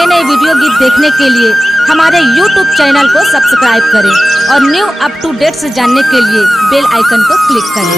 नए नए वीडियो गीत देखने के लिए हमारे YouTube चैनल को सब्सक्राइब करें और न्यू अप टू डेट से जानने के लिए बेल आइकन को क्लिक करें।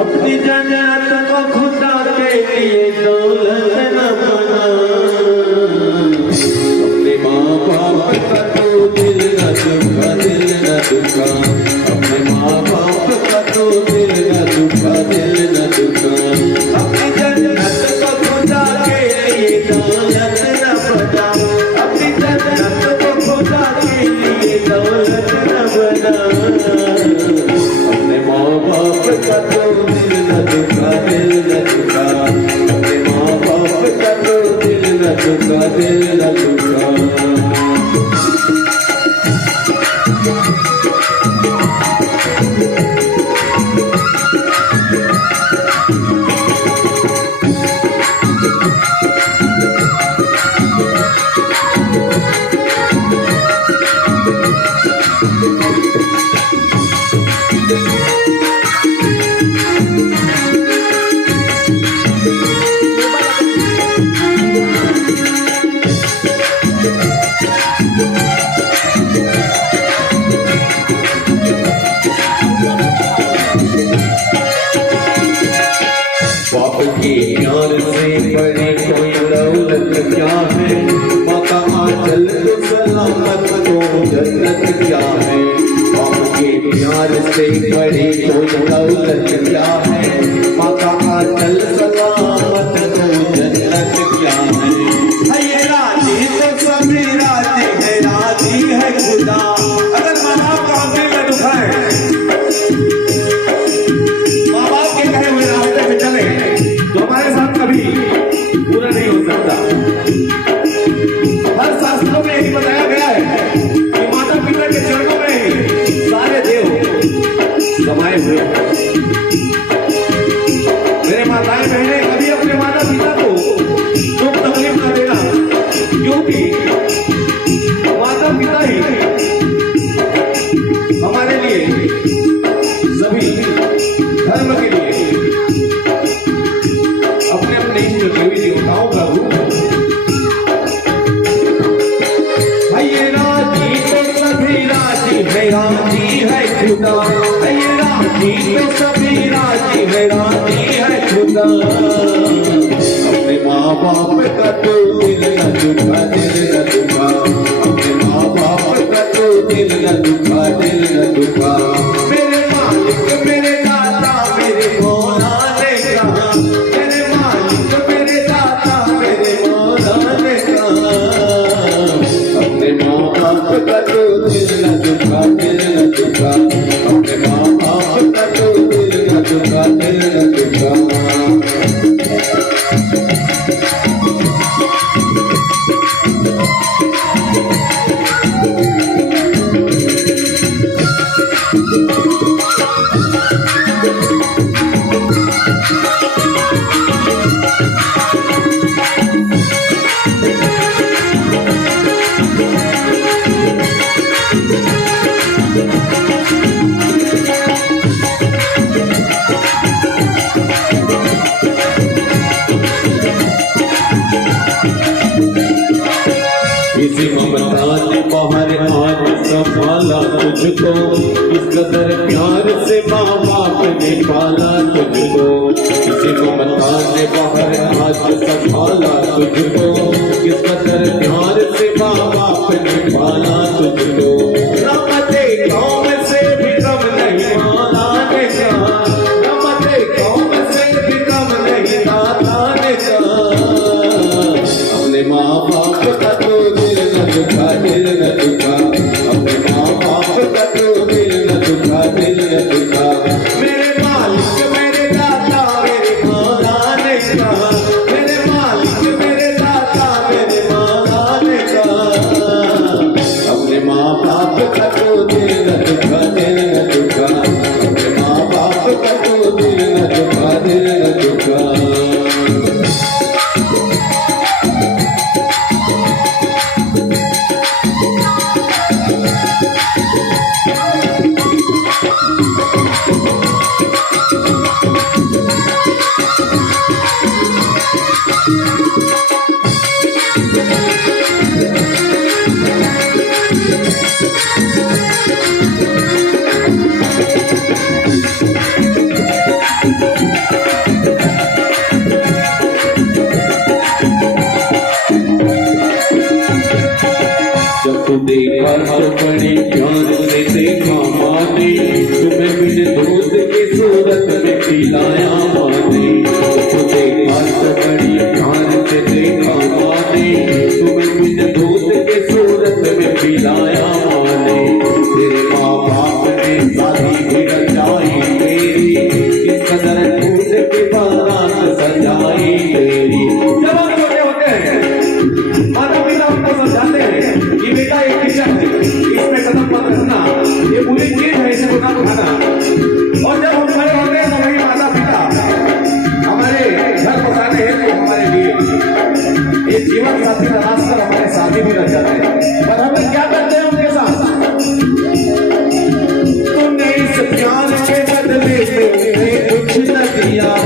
अपनी जन्नत को खुदा के लिए दौलत न बना, अपने माँ बाप का तो दिल न दुखा, दिल न दुखा, अपने माँ बाप का तो दिल न दुखा, दिल न दुखा। अपनी जन्नत को खुदा के लिए दौलत न बना, अपनी जन्नत को खुदा के लिए दौलत न बना, अपने माँ बाप का तो दिल न दुखा, अपने माँ बाप का तो दिल न दुखा, दिल न दुखा। बाप के प्यार से बड़ी कोई दौलत क्या है, माँ का आंचल तो सलामत तो जन्नत क्या है। बाप के प्यार से बड़ी कोई दौलत क्या है, माँ का आंचल सलामत तो जन्नत क्या है। ये राजी तो सभी राजी है, राजी है खुदा। अगर माँ बाप का दिल न दुखाए, माँ बाप के कहे हुए रास्ते में चले तो हमारे साथ कभी पूरा नहीं हो सकता। हर शास्त्रों में यही बताया गया है कि माता पिता के चरणों में सारे देव समाये हुए हैं। मेरे माताएं बहनें कभी अपने माता पिता को दुख तकलीफ न देना, क्योंकि माता पिता ही हमारे लिए सभी धर्म के लिए अपने अपने इष्ट देवी देवताओं का रूप है। ये राजी तो सभी राजी है, राजी है खुदा। ये राजी तो सभी राजी है, राजी है खुदा। अपने माँ बाप का तो दिल न दुखा, दिल न दुखा, अपने माँ बाप का तो दिल न दुखा, दिल न दुखा। मेरे मालिक मेरे दाता मेरे मौला ने कहा, मेरे मालिक मेरे दाता मेरे मौला ने कहा, अपने माँ बाप का तो दिल न दुखा, दिल न दुखा, अपने माँ बाप का तो दिल न दुखा, दिल न दुखा। इसी ममता ने बाहर आज संभाला तुझको, इस कदर प्यार से माँ बाप ने पाला तुझको। इसी ममता ने बाहर आज संभाला तुझको, इस कदर प्यार से माँ बाप ने पाला तुझको। रहमते कौम से भी कम नहीं माला ने कहा, रहमते कौम से भी कम नहीं दाता ने कहा, अपने माँ बाप का तो दिल न दुखा, दिल न दुखा, अपने माँ बाप का तो दिल न दुखा, दिल न दुखा। मेरे मालिक मेरे दाता मेरे मौला ने कहा, मेरे मालिक मेरे दाता मेरे मौला ने कहा, अपने माँ बाप का तो दिल न दुखा, दिल न दुखा, अपने माँ बाप का तो दिल न दुखा, दिल न दुखा। तू देखा तो बड़े प्यार से देखा माँ ने, तुम्हें बिन दूध की सूरत में पिलाया